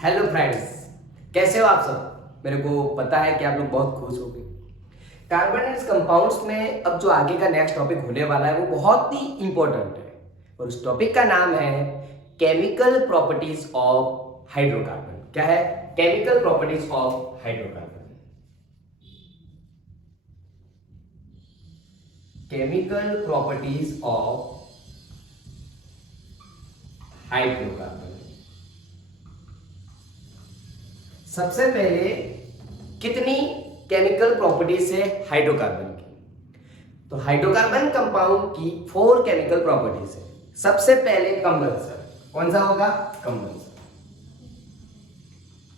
Hello friends, कैसे हो आप सब। मेरे को पता है कि आप लोग बहुत खुश हो गए। कार्बोनेट्स कंपाउंड्स में अब जो आगे का नेक्स्ट टॉपिक होने वाला है वो बहुत ही इंपॉर्टेंट है और उस टॉपिक का नाम है केमिकल प्रॉपर्टीज ऑफ हाइड्रोकार्बन। क्या है? Chemical properties of hydrocarbon. Chemical properties of hydrocarbon. सबसे पहले कितनी केमिकल प्रॉपर्टीज है हाइड्रोकार्बन की? तो हाइड्रोकार्बन कंपाउंड की 4 केमिकल प्रॉपर्टीज है। सबसे पहले कंबंशन। कौन सा होगा? कंबंशन।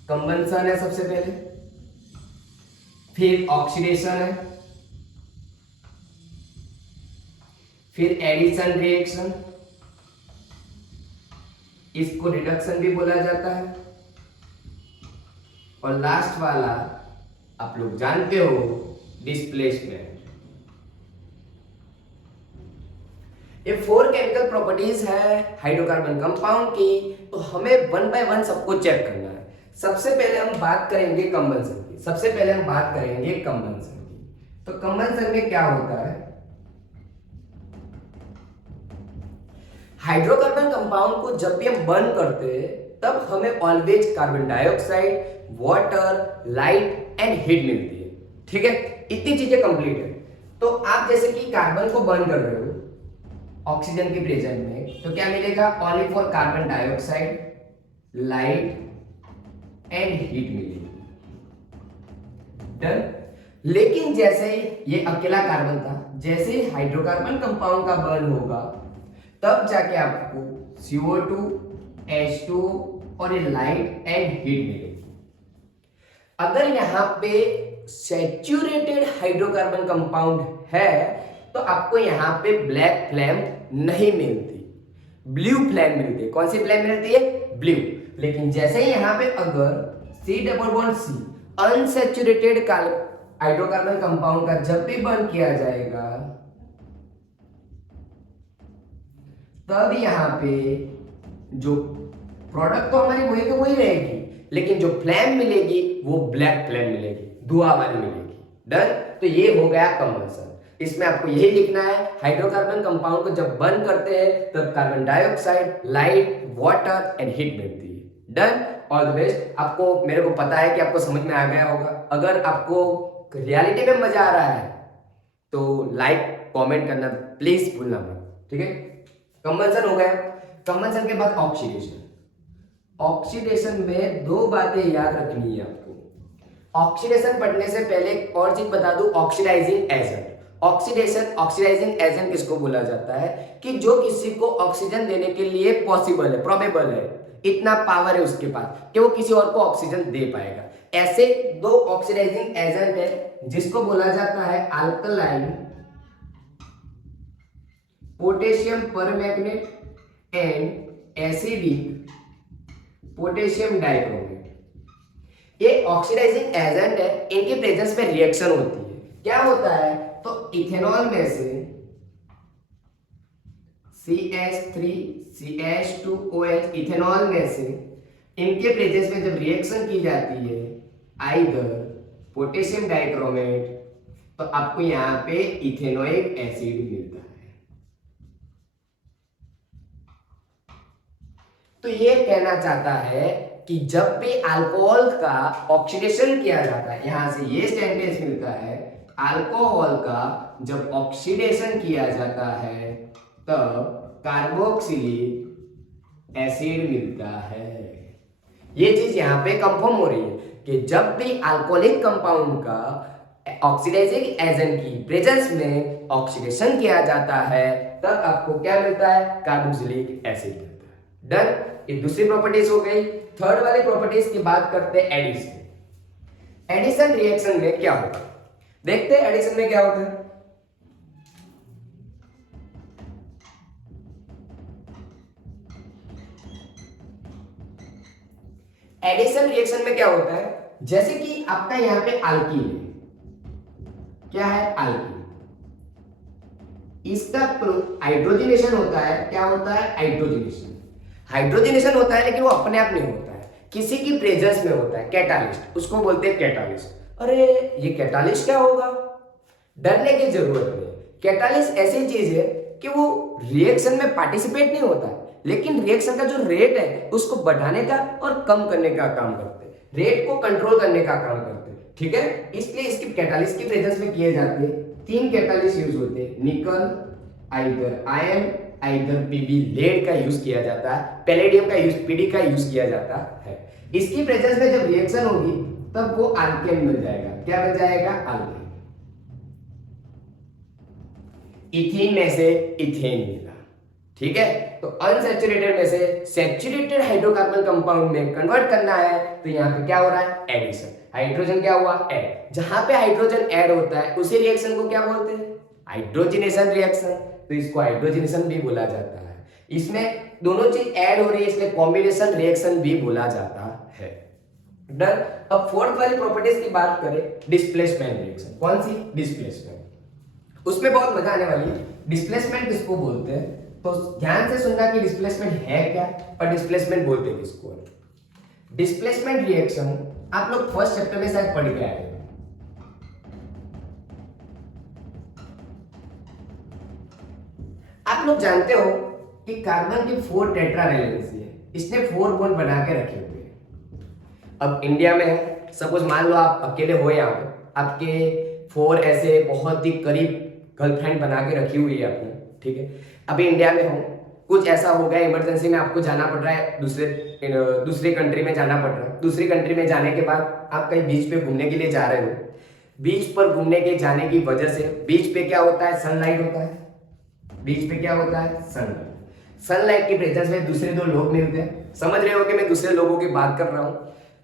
कंबंशन है सबसे पहले, फिर ऑक्सीडेशन है, फिर एडिशन रिएक्शन, इसको रिडक्शन भी बोला जाता है, और लास्ट वाला आप लोग जानते हो डिस्प्लेसमेंट। ये 4 केमिकल प्रॉपर्टीज है हाइड्रोकार्बन कंपाउंड की, तो हमें वन बाय वन सबको चेक करना है। सबसे पहले हम बात करेंगे कंबंशन की। तो कंबंशन में क्या होता है? हाइड्रोकार्बन कंपाउंड को जब भी हम बर्न करते हैं तब हमें always carbon dioxide, water, light and heat मिलती है। ठीक है, इतनी चीजें कंप्लीट है। तो आप जैसे कि कार्बन को बर्न कर रहे हो ऑक्सीजन के प्रेजेंस में, तो क्या मिलेगा? Only for carbon dioxide, light and heat मिलेगी। डन। लेकिन जैसे ही ये अकेला कार्बन था, जैसे ही हाइड्रोकार्बन कंपाउंड का बर्न होगा तब जाके आपको CO2, H2 और ये लाइट एंड हीट मिलेगी। अगर यहां पे सैचुरेटेड हाइड्रोकार्बन कंपाउंड है तो आपको यहां पे ब्लैक फ्लेम नहीं मिलती, ब्लू फ्लेम मिलती है। कौन सी फ्लेम मिलती है? ब्लू। लेकिन जैसे ही यहां पे अगर C+C अनसैचुरेटेड हाइड्रोकार्बन कंपाउंड का जब भी बर्न किया जाएगा तब यहां पे जो प्रोडक्ट तो हमारी वही तो वही रहेगी, लेकिन जो फ्लेम मिलेगी वो ब्लैक फ्लेम मिलेगी, धुआं वाली मिलेगी। डन। तो ये हो गया कंबंशन। इसमें आपको यही लिखना है, हाइड्रोकार्बन कंपाउंड को जब बर्न करते हैं तब carbon dioxide, light, water and heat मिलती है। डन। All the best. आपको, मेरे को पता है कि आपको समझ में आ गया होगा। अगर आपको रियलिटी में मजा आ रहा है तो लाइक कमेंट करना प्लीज भूलना मत। ठीक है, कंबंशन हो गया। कंबंशन के बाद ऑक्सीडेशन। ऑक्सीडेशन में 2 बातें याद रखनी है आपको। ऑक्सीडेशन पढ़ने से पहले एक और चीज बता दूं, ऑक्सीडाइजिंग एजेंट। ऑक्सीडाइजिंग एजेंट किसको बोला जाता है? कि जो किसी को ऑक्सीजन देने के लिए पॉसिबल है, प्रोबेबल है, इतना पावर है उसके पास कि वो किसी और को ऑक्सीजन दे पाएगा। ऐसे 2 ऑक्सीडाइजिंग एजेंट है जिसको बोला जाता है alkaline potassium permanganate and acidic potassium dichromate. ये ऑक्सीडाइजिंग एजेंट है, इनके प्रेजेंस में रिएक्शन होती है। क्या होता है? तो इथेनॉल में से CH3 CH2OH, इथेनॉल में से इनके प्रेजेंस में जब रिएक्शन की जाती है आइदर पोटेशियम डाइक्रोमेट, तो आपको यहां पे इथेनोइक एसिड मिलता है। तो ये कहना चाहता है कि जब भी अल्कोहल का ऑक्सीडेशन किया जाता है, यहां से ये सेंटेंस मिलता है, अल्कोहल का जब ऑक्सीडेशन किया जाता है तब कार्बोक्सिलिक एसिड मिलता है। ये चीज यहां पे कंफर्म हो रही है कि जब भी अल्कोहलिक कंपाउंड का ऑक्सीडाइजिंग एजेंट की प्रेजेंस में ऑक्सीडेशन किया जाता है तब आपको क्या मिलता है? कार्बोक्सिलिक एसिड मिलता है। डन। ये दूसरी प्रॉपर्टीज हो गई। थर्ड वाली प्रॉपर्टीज की बात करते हैं एडिशन। एडिशन रिएक्शन में क्या होता है? देखते हैं एडिशन में क्या होता है। एडिशन रिएक्शन में क्या होता है? जैसे कि आपका यहां पे अल्कीन है, क्या है? अल्कीन। इसका हाइड्रोजनेशन होता है। क्या होता है? हाइड्रोजनेशन। हाइड्रोजनेशन होता है लेकिन वो अपने आप नहीं होता है, किसी की प्रेजेंस में होता है कैटालिस्ट, उसको बोलते हैं कैटालिस्ट। अरे ये कैटालिस्ट क्या होगा, डरने की जरूरत नहीं। कैटालिस्ट ऐसी चीज है कि वो रिएक्शन में पार्टिसिपेट नहीं होता है, लेकिन रिएक्शन का जो रेट है उसको बढ़ाने का और कम करने का काम करते हैं, रेट को कंट्रोल करने का काम करते हैं, ठीक है। इसलिए इसकी कैटालिस्ट की प्रेजेंस में किए जाते हैं। 3 कैटालिस्ट यूज होते हैं, nickel, either ion, either PB lead का यूज किया जाता है, पैलेडियम का यूज, पीडी का यूज किया जाता है। इसकी प्रेजेंस में जब रिएक्शन होगी तब वो अल्केन मिल जाएगा। क्या बन जाएगा, अल्केन। इथीन में से इथेन मिला, ठीक है। तो अनसैचुरेटेड में से सैचुरेटेड हाइड्रोकार्बन कंपाउंड में कन्वर्ट करना है, तो यहाँ पे क्या हो रहा है, एडिशन। हाइड्रोजन क्या हुआ, ऐड। जहां पे हाइड्रोजन ऐड होता है उसी रिएक्शन को क्या बोलते हैं, हाइड्रोजनेशन रिएक्शन। तो इसको हाइड्रोजनेशन भी बोला जाता है। इसमें दोनों चीज ऐड हो रही है, इसलिए कॉम्बिनेशन रिएक्शन भी बोला जाता है। डन। अब फोर्थ वाली प्रॉपर्टीज की बात करें, डिस्प्लेसमेंट रिएक्शन। कौन सी, डिस्प्लेसमेंट। उसमें बहुत मजा आने वाली है। डिस्प्लेसमेंट किसको बोलते हैं, तो ध्यान से सुनना कि डिस्प्लेसमेंट है क्या और डिस्प्लेसमेंट बोलते किसको। डिस्प्लेसमेंट रिएक्शन आप लोग फर्स्ट चैप्टर में शायद पढ़ के आए। आप लोग जानते हो कि कार्बन की 4 टेट्रा वैलेंसी है, इसने 4 बॉन्ड बना के रखे हुए हैं। अब इंडिया में है, सपोज मान लो आप अकेले हो यहाँ पे, आपके 4 ऐसे बहुत ही करीब गर्लफ्रेंड बना के रखी हुई है आपने, ठीक है। अभी इंडिया में हो, कुछ ऐसा हो गया इमरजेंसी में, आपको जाना पड़ रहा है दूसरे कंट्री में जाना पड़ रहा है। दूसरी कंट्री में जाने के बाद आप कहीं बीच पे घूमने के लिए जा रहे हो। बीच पर घूमने के जाने की वजह से बीच पे क्या होता है, सनलाइट होता है। बीच पे क्या होता है, सनलाइट। सनलाइट की प्रेजेंस में दूसरे 2 लोग मिलते हैं। समझ रहे हो कि मैं दूसरे लोगों की बात कर रहा हूं।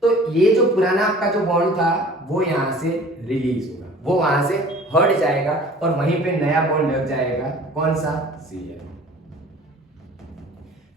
तो ये जो पुराना आपका जो बॉन्ड था वो यहां से रिलीज होगा, वो वहां से हट जाएगा और वहीं पे नया बॉन्ड लग जाएगा। कौन सा, Cl।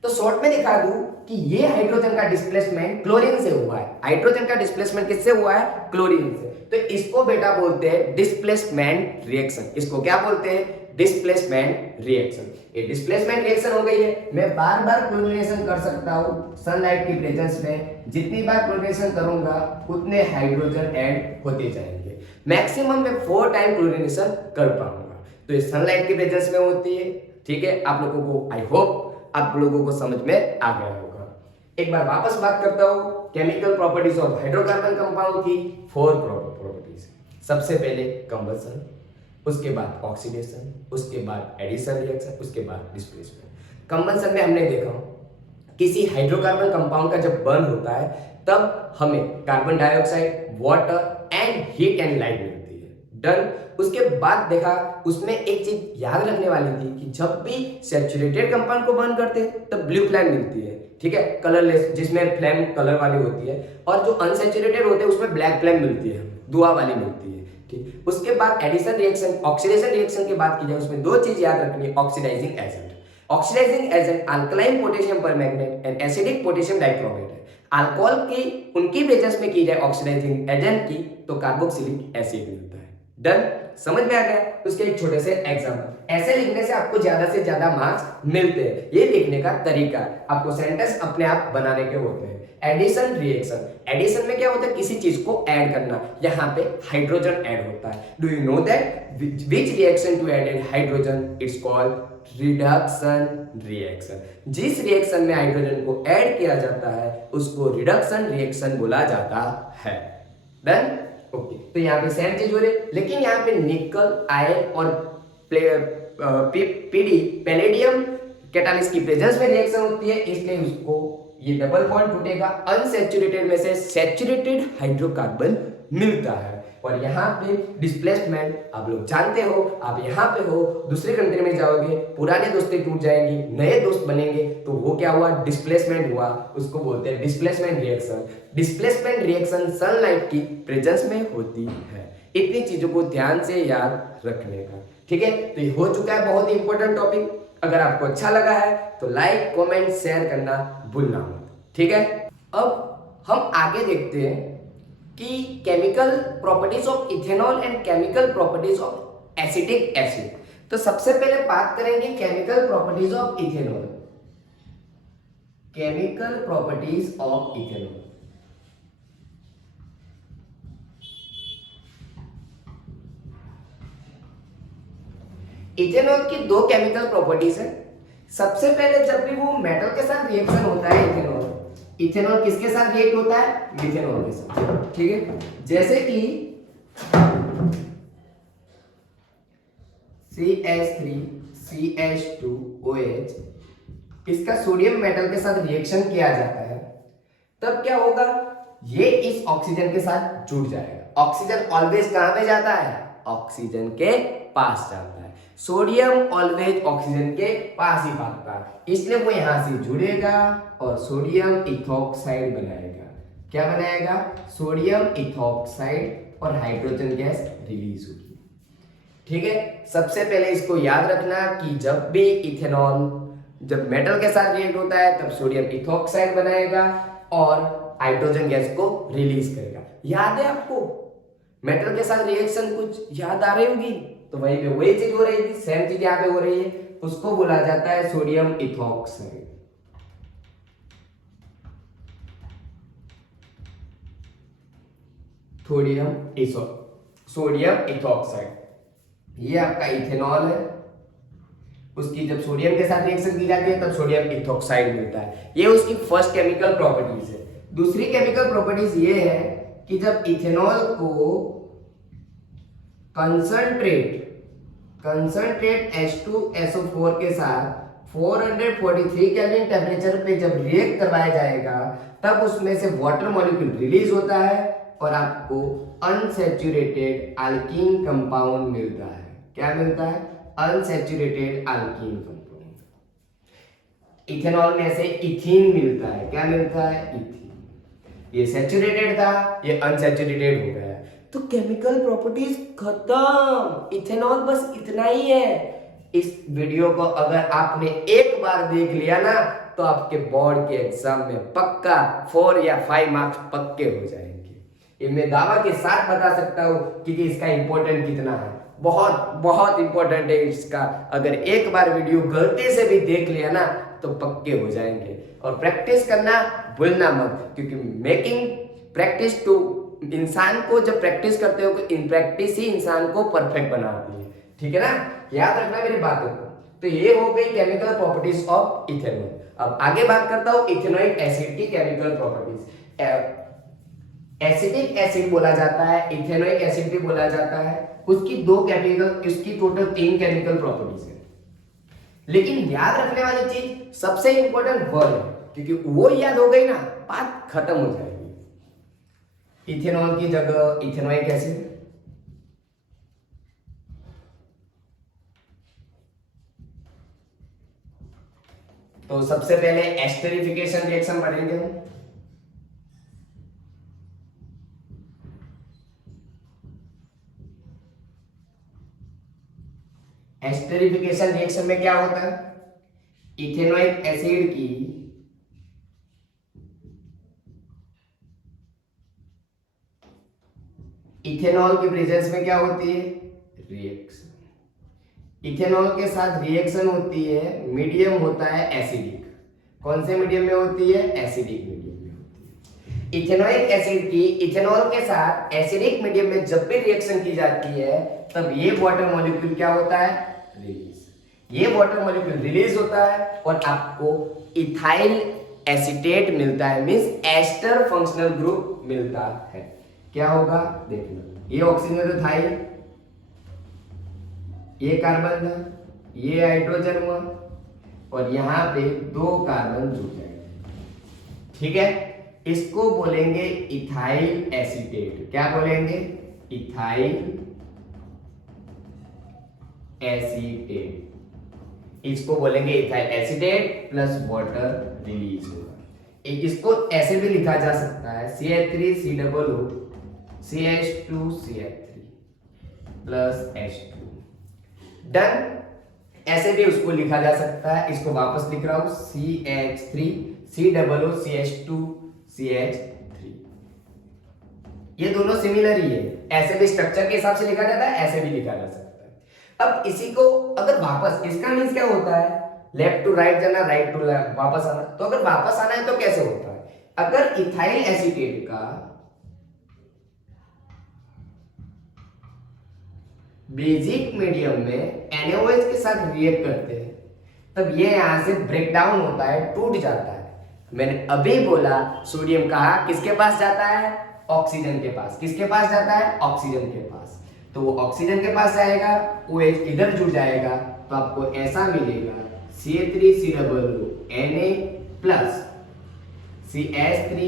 तो शॉर्ट में दिखा दूं कि ये हाइड्रोजन का डिस्प्लेसमेंट क्लोरीन से हुआ है। हाइड्रोजन का डिस्प्लेसमेंट किससे हुआ है, क्लोरीन से। तो इसको बेटा बोलते हैं डिस्प्लेसमेंट रिएक्शन। इसको क्या बोलते हैं, डिस्प्लेसमेंट रिएक्शन। ये डिस्प्लेसमेंट रिएक्शन हो गई है। मैं बार बार क्लोरीनेशन कर सकता हूं सनलाइट की प्रेजेंस में। जितनी बार क्लोरीनेशन करूंगा उतने हाइड्रोजन ऐड होते जाएंगे। मैक्सिमम मैं 4 टाइम क्लोरीनेशन कर पाऊंगा। तो ये सनलाइट की प्रेजेंस में होती है, ठीक है। आप लोगों को आई होप आप लोगों को समझ में आ गया होगा। एक बार वापस बात करता हूं, chemical properties of hydrocarbon compound की 4 प्रॉपर्टीज। सबसे पहले कंबशन, उसके बाद ऑक्सीडेशन, उसके बाद एडिशन रिएक्शन, उसके बाद डिस्प्लेसमेंट। कंबशन में हमने देखा किसी हाइड्रोकार्बन कंपाउंड का जब बर्न होता है तब हमें carbon dioxide, water and heat and light मिलती है। डन। उसके बाद देखा उसमें एक चीज याद रखने वाली थी कि जब भी सैचुरेटेड कंपाउंड को बर्न करते हैं तब ब्लू फ्लेम मिलती है, ठीक है, कलरलेस, जिसमें फ्लेम कलर वाली होती है। और जो अनसैचुरेटेड होते हैं उसमें ब्लैक फ्लेम मिलती है, धुआं वाली मिलती है, ठीक। उसके बाद एडिशन रिएक्शन, ऑक्सीडेशन रिएक्शन की बात की जाए उसमें 2 चीज याद रखनी है। Oxidising agent, oxidising agent alkaline potassium permanganate and acidic potassium dichromate है। अल्कोहल की उनकी प्रेजेंस में की जाए ऑक्सीडाइजिंग एजेंट की तो कार्बोक्सिलिक एसिड मिलता है। डन। समझ में आ गया। उसके एक छोटे से एग्जांपल, ऐसे लिखने से आपको ज्यादा से ज्यादा मार्क्स मिलते हैं। ये लिखने का तरीका, आपको सेंटेंस अपने आप बनाने के होते हैं। एडिशन रिएक्शन, एडिशन में क्या होता है, किसी चीज को ऐड करना। यहाँ पे हाइड्रोजन ऐड होता है। Do you know that which reaction to add hydrogen, it's called reduction reaction. जिस रिएक्शन में हाइड्रोजन को ऐड किया जाता है उसको रिडक्शन रिएक्शन बोला जाता है। डन। ओके। तो यहाँ पे सेम चीज हो रही, लेकिन यहाँ पे निकल, आयन और पीडी, पैलेडियम कैटालिस्ट की प्रेजेंस में रिएक्शन होती है, इसलिए उसको ये डबल बॉन्ड टूटेगा। अनसैचुरेटेड में से सैचुरेटेड हाइड्रोकार्बन मिलता है। और यहाँ पे डिस्प्लेसमेंट आप लोग जानते हो, आप यहाँ पे हो, दूसरे कंट्री में जाओगे, पुराने दोस्ती टूट जाएंगी, नए दोस्त बनेंगे, तो वो क्या हुआ, डिस्प्लेसमेंट हुआ। उसको बोलते हैं displacement reaction. Displacement reaction sunlight की प्रेजेंस में होती है। इतनी चीजों को ध्यान से याद रखने का, ठीक है। तो ये हो चुका है बहुत ही इंपॉर्टेंट टॉपिक। अगर आपको अच्छा लगा है तो लाइक, कमेंट, शेयर करना भूलना मत, ठीक है। अब हम आगे देखते हैं कि chemical properties of ethanol and chemical properties of acetic acid. तो सबसे पहले बात करेंगे chemical properties of ethanol. Chemical properties of ethanol, ethanol की दो केमिकल प्रॉपर्टीज है। सबसे पहले जब भी वो मेटल के साथ रिएक्शन होता है, इथेनॉल इथेनॉल किसके साथ रिएक्ट होता है? मिथेनॉल के साथ। ठीक है, जैसे कि CH3CH2OH, इसका सोडियम मेटल के साथ रिएक्शन किया जाता है, तब क्या होगा? ये इस ऑक्सीजन के साथ जुड़ जाएगा। ऑक्सीजन ऑलवेज कहां पे जाता है? ऑक्सीजन के पास जाता है। सोडियम ऑलवेज ऑक्सीजन के पास ही भागता है, इसलिए वो यहां से जुड़ेगा और सोडियम इथॉक्साइड बनाएगा। क्या बनाएगा? सोडियम इथॉक्साइड, और हाइड्रोजन गैस रिलीज होगी। ठीक है, सबसे पहले इसको याद रखना कि जब भी इथेनॉल जब मेटल के साथ रिएक्ट होता है तब सोडियम इथॉक्साइड बनाएगा और हाइड्रोजन गैस को रिलीज करेगा। याद है आपको? मेटल के साथ रिएक्शन कुछ याद आ रही होगी, तो वहीं पे वही चीज हो रही थी, सेम चीज यहाँ पे हो रही है, उसको बोला जाता है सोडियम इथॉक्साइड। सोडियम इथॉक्साइड, ये आपका इथेनॉल है, उसकी जब सोडियम के साथ रिएक्शन की जाती है तब सोडियम इथॉक्साइड मिलता है। ये उसकी फर्स्ट केमिकल प्रॉपर्टीज है। दूसरी केमिकल प्रॉपर्टीज ये है कि जब इथेनॉल को कंसंट्रेट H2SO4 के साथ 443 केल्विन टेम्परेचर पे जब रिएक्ट करवाया जाएगा, तब उसमें से वाटर मॉलिक्यूल रिलीज होता है और आपको अनसैचुरेटेड अल्कीन कंपाउंड मिलता है। क्या मिलता है? Unsaturated alkyne compound. इथेनॉल में से इथीन मिलता है। क्या मिलता है? इथीन। ये सैचुरेटेड था, ये अनसैचुरेटेड हो गया। तो केमिकल प्रॉपर्टीज खत्म। इथेनॉल बस इतना ही है। इस वीडियो को अगर आपने एक बार देख लिया ना, तो आपके बोर्ड के एग्जाम में पक्का 4 या 5 मार्क्स पक्के हो जाएंगे। ये मैं दावा के साथ बता सकता हूं कि इसका इंपॉर्टेंट कितना है। बहुत बहुत इंपॉर्टेंट है इसका। अगर एक बार वीडियो गलती से भी देख लिया ना, तो पक्के हो जाएंगे। और प्रैक्टिस करना भूलना मत, क्योंकि मेकिंग प्रैक्टिस टू इंसान को जब प्रैक्टिस करते हो तो इन प्रैक्टिस ही इंसान को परफेक्ट बनाती है। ठीक है ना? याद रखना मेरी बातों को। तो ये हो गई केमिकल प्रॉपर्टीज ऑफ इथेनॉल। अब आगे बात करता हूं इथेनोइक एसिड की केमिकल प्रॉपर्टीज। एसिटिक एसिड बोला जाता है, इथेनोइक एसिड भी बोला जाता है। उसकी टोटल 3 केमिकल प्रॉपर्टीज है। लेकिन याद रखने वाली चीज सबसे इंपॉर्टेंट वर्ड है, क्योंकि वो याद हो गई ना, बात खत्म हो जाएगी। इथेनॉल की जगह इथेनोइक एसिड, तो सबसे पहले एस्टरिफिकेशन रिएक्शन पढ़ेंगे हम। एस्टरिफिकेशन रिएक्शन में क्या होता है? इथेनोइक एसिड की इथेनॉल की प्रेजेंस में क्या होती है? रिएक्शन। इथेनॉल के साथ रिएक्शन होती है, मीडियम होता है एसिडिक। कौन से मीडियम में होती है? एसिडिक मीडियम में होती है। इथेनोइक एसिड की इथेनॉल के साथ एसिडिक मीडियम में जब भी रिएक्शन की जाती है, तब ये वाटर मॉलिक्यूल क्या होता है? रिलीज। ये वाटर मॉलिक्यूल रिलीज होता है और आपको इथाइल एसीटेट मिलता है, मींस एस्टर फंक्शनल ग्रुप मिलता है। क्या होगा? देखना, ये ऑक्सीजन था, ये कार्बन था, ये हाइड्रोजन हुआ और यहां पे 2 कार्बन जुड़ जाएंगे। ठीक है, इसको बोलेंगे इथाइल एसीटेट। क्या बोलेंगे? Ethyl acetate. इसको बोलेंगे ethyl acetate plus water release होगा। इसको ऐसे भी लिखा जा सकता है CH3COO CH2CH3 plus H2। Done. ऐसे भी उसको लिखा जा सकता है, इसको वापस लिख रहा हूं CH3COO CH2CH3। ये दोनों सिमिलर ही है। ऐसे भी स्ट्रक्चर के हिसाब से लिखा जाता है, ऐसे भी लिखा जा सकता है। अब इसी को अगर वापस, इसका मींस क्या होता है? लेफ्ट टू राइट जाना, राइट टू लेफ्ट वापस आना। तो अगर वापस आना है तो कैसे होता है? अगर इथाइल एसीटेट का बेसिक मीडियम में NaOH के साथ रिएक्ट करते हैं तब ये यहां से ब्रेक डाउन होता है, टूट जाता है। मैंने अभी बोला सोडियम कहा किसके पास जाता है, ऑक्सीजन के पास। किसके पास जाता है, ऑक्सीजन के पास। तो वो ऑक्सीजन के पास जाएगा, OH इधर जुड़ जाएगा तो आपको ऐसा मिलेगा C3COO Na CH3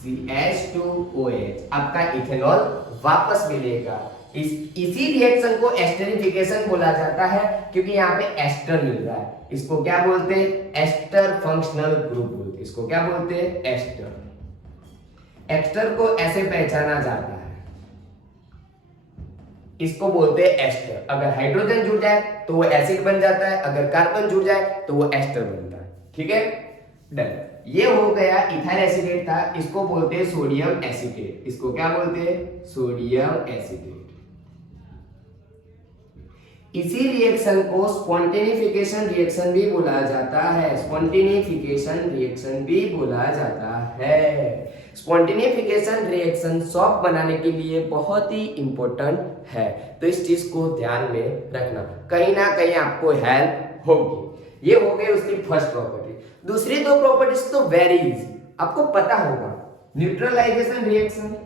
CH2OH, आपका इथेनॉल वापस मिलेगा। इसी रिएक्शन को एस्टरिफिकेशन बोला जाता है क्योंकि यहाँ पे एस्टर मिल रहा है। इसको क्या बोलते हैं, एस्टर फंक्शनल ग्रुप बोलते हैं। इसको क्या बोलते हैं, एस्टर। एस्टर को ऐसे पहचाना जाता है, इसको बोलते हैं एस्टर। अगर हाइड्रोजन जुड़ जाए तो वो एसिड बन जाता है, अगर कार्बन जुड़ जाए तो वो एस्टर बनता है। ठीक है, डन। ये हो गया इथाइल एसीटेट था, इसको बोलते हैं सोडियम एसीटेट। इसको क्या बोलते हैं, सोडियम एसीटेट। इसी रिएक्शन को स्पॉन्टेनिफिकेशन रिएक्शन भी बोला जाता है। स्पॉन्टेनिफिकेशन रिएक्शन भी बोला जाता है। स्पॉन्टेनिफिकेशन रिएक्शन सॉफ्ट बनाने के लिए बहुत ही इंपॉर्टेंट है, तो इस चीज को ध्यान में रखना, कहीं ना कहीं आपको हेल्प होगी। ये हो गई उसकी फर्स्ट प्रॉपर्टी। दूसरी दो प्रॉपर्टीज तो वेरी इजी, आपको पता होगा। न्यूट्रलाइजेशन रिएक्शन,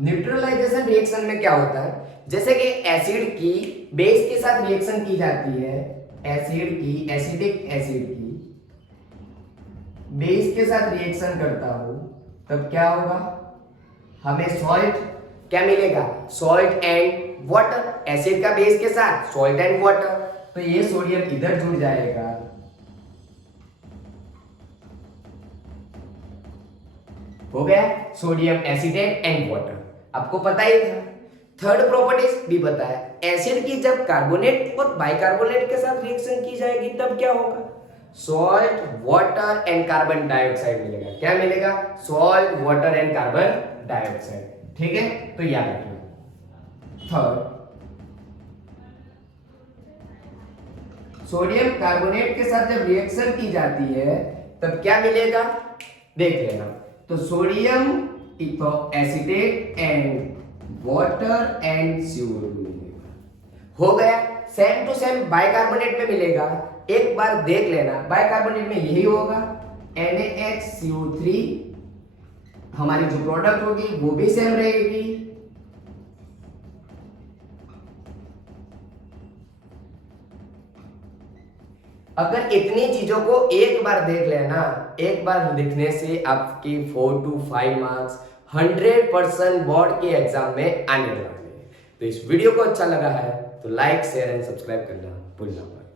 न्यूट्रलाइजेशन रिएक्शन में क्या होता है, जैसे कि एसिड की बेस के साथ रिएक्शन की जाती है, एसिड की एसिडिक एसिड की बेस के साथ रिएक्शन करता हूं तब क्या होगा, हमें सॉल्ट क्या मिलेगा, सॉल्ट एंड वाटर। एसिड का बेस के साथ सॉल्ट एंड वाटर, तो ये सोडियम इधर जुड़ जाएगा, हो गया सोडियम एसीटेट एंड वाटर। आपको पता ही था। थर्ड प्रॉपर्टीज भी बताया, एसिड की जब कार्बोनेट और बाइकार्बोनेट के साथ रिएक्शन की जाएगी तब क्या होगा, salt water and carbon dioxide मिलेगा। क्या मिलेगा, salt water and carbon dioxide. ठीक है, तो याद रखना। थर्ड, सोडियम कार्बोनेट के साथ जब रिएक्शन की जाती है तब क्या मिलेगा, देख लेना। तो sodium acetate and water and CO2 मिलेगा। हो गया। सेम टू सेम बाइकार्बोनेट में मिलेगा, एक बार देख लेना। बाइकार्बोनेट में यही होगा, NaHCO3, हमारी जो प्रोडक्ट होगी वो भी सेम रहेगी। अगर इतनी चीजों को एक बार देख लेना, एक बार लिखने से आपकी 4 to 5 मार्क्स 100% बोर्ड के एग्जाम में आने वाले हैं। तो इस वीडियो को अच्छा लगा है तो लाइक शेयर एंड सब्सक्राइब करना भूलना मत।